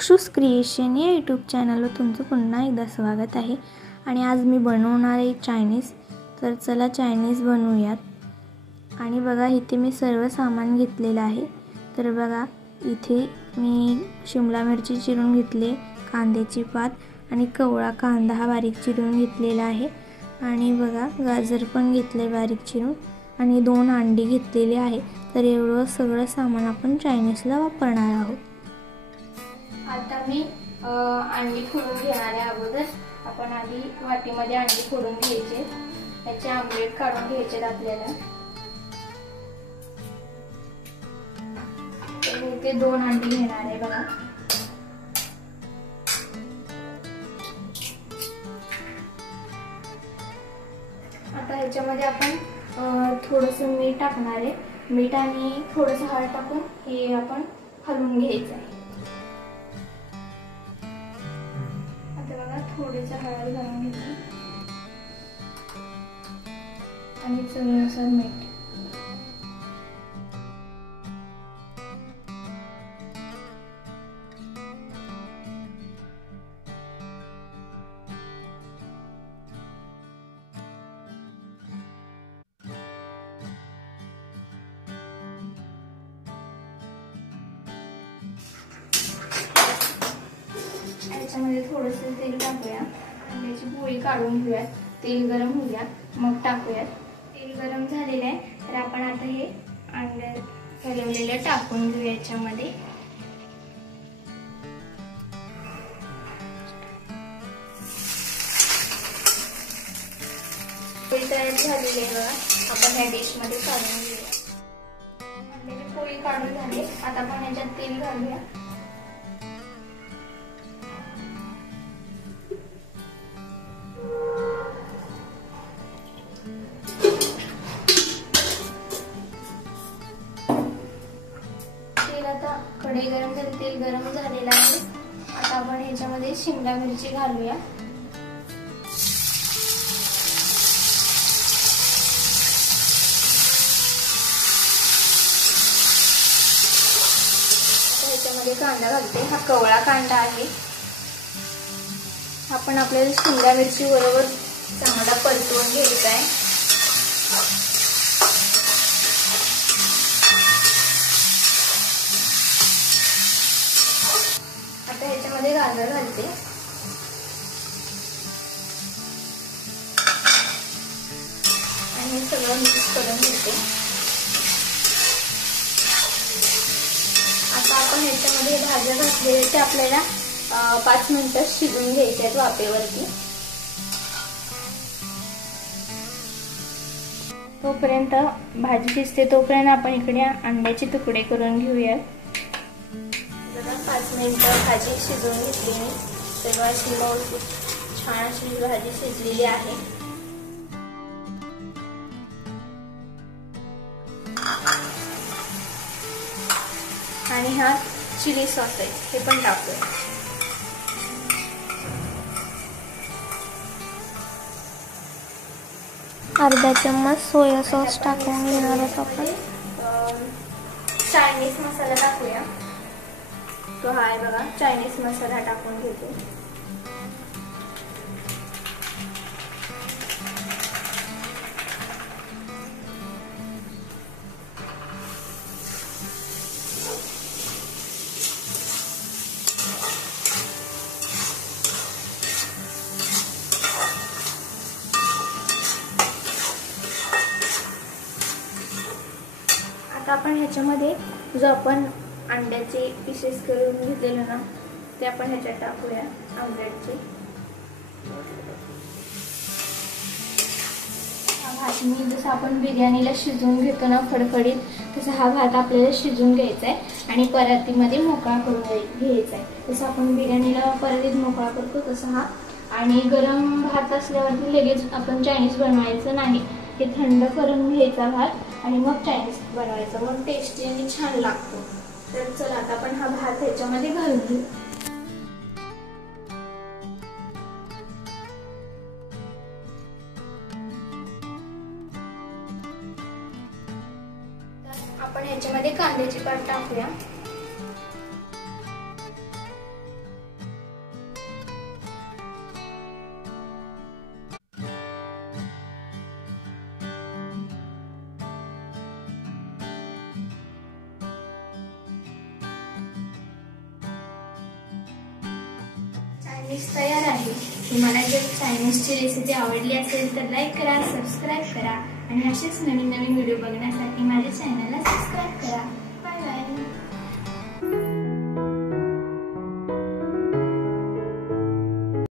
अक्षुस creation या YouTube चॅनलवर तुमचं पुन्हा एकदा स्वागत आहे। आणि आज मी बनवणार आहे चायनीज। तर चला चायनीज बनवूयात। आणि बघा इथे मी सर्व सामान घेतलेलं आहे। तर बघा इथे मी शिमला मिरची चिरून घेतले, कांद्याची पात आणि कवळा कांदा हा बारीक चिरून घेतलेला आहे। आणि बघा गाजर पण घेतले बारीक चिरून आणि 2 अंडी घेतलेली आहे। तर एवढं सगळं सामान आपण चायनीजला वापरणार आहोत। आता मी अंडी फोडून घेणार आहे। अगोदर आपण आधी वाटीमध्ये अंडी फोडून घ्यायचे, त्याचे आमलेट काढून घ्यायचे आपल्याला। तर मी इथे 2 अंडी घेणार आहे बघा। आता ह्याच्यामध्ये आपण थोडंसं मीठ टाकणार आहे। मीठ आणि थोडंसं हळद टाकून हे आपण हलवून घ्यायचं आहे। थोडेसे हळद घालून घेते आणि चवीनुसार मीठ। याच्यामध्ये थोडंसं तेल टाकूया आणि याची पोळी काढून घेऊया। तेल गरम होऊया मग टाकूया। तेल गरम झालेलं आहे तर आपण आता हे अंडे हलवलेले टाकून घेऊया याच्यामध्ये। पोळी तयार झालेली आहे बघा। आपण ह्या डिश मध्ये काढून घेऊया। अंड्याची पोळी काढून झाली, आता आपण याच्यात तेल घालूया। आता कढई गरम झाली, तेल गरम झालेलं आहे। आता आपण ह्याच्यामध्ये शिमला मिरची घालूया। ह्याच्यामध्ये कांदा घालते, हा कवळा कांदा आहे। आपण आपल्याला शिमला मिरची बरोबर चांगला परतवून घ्यायचा आहे। आता ह्याच्यामध्ये गाजर घालते आणि हे सगळं मिक्स करून घेते। आता आपण ह्याच्यामध्ये भाज्या घातलेल्या ते आपल्याला 5 मिनिटं शिजवून घ्यायचे आहेत वाफेवरती। तोपर्यंत भाजी शिजते तोपर्यंत आपण इकडे अंड्याचे तुकडे करून घेऊया। 5 मिनिटं भाजी शिजवून घेतली मी। तेव्हा अशी मऊ छान अशी भाजी शिजलेली आहे। आणि हा चिली सॉस आहे, हे पण टाकूया। अर्धा चम्मच सोया सॉस टाकून घेणार आहोत आपण। चायनीज मसाला टाकूया, तो हा आहे बघा। चायनीज मसाला टाकून घेतो। आता आपण ह्याच्यामध्ये जो आपण अंड्याचे पीसेस करून घेतलेले ना ते आपण ह्याच्यात टाकूया आमलेटचे। हा भात मी जसं आपण बिर्याणीला शिजवून घेतो ना फडफडीत, तसा हा भात आपल्याला शिजवून घ्यायचा आहे आणि परातीमध्ये मोकळा करून घ्यायचा आहे। जसं आपण बिर्याणीला परातीत मोकळा करतो तसा हा। आणि गरम भात असल्यावरती लगेच आपण चायनीज बनवायचं नाही, हे थंड करून घ्यायचा भात आणि मग चायनीज बनवायचं, मग टेस्टी आणि छान लागतो। तर चला आता आपण हा भात ह्याच्यामध्ये घालून घेऊ। आपण ह्याच्यामध्ये कांद्याची पात टाकूया। चायनीज तयार आहे. तुम्हाला जर चायनीजची रेसिपी आवडली असेल तर लाईक करा, सबस्क्राईब करा आणि असेच नवीन नवीन व्हिडिओ बघण्यासाठी माझ्या चॅनलला सबस्क्राईब करा. Bye bye.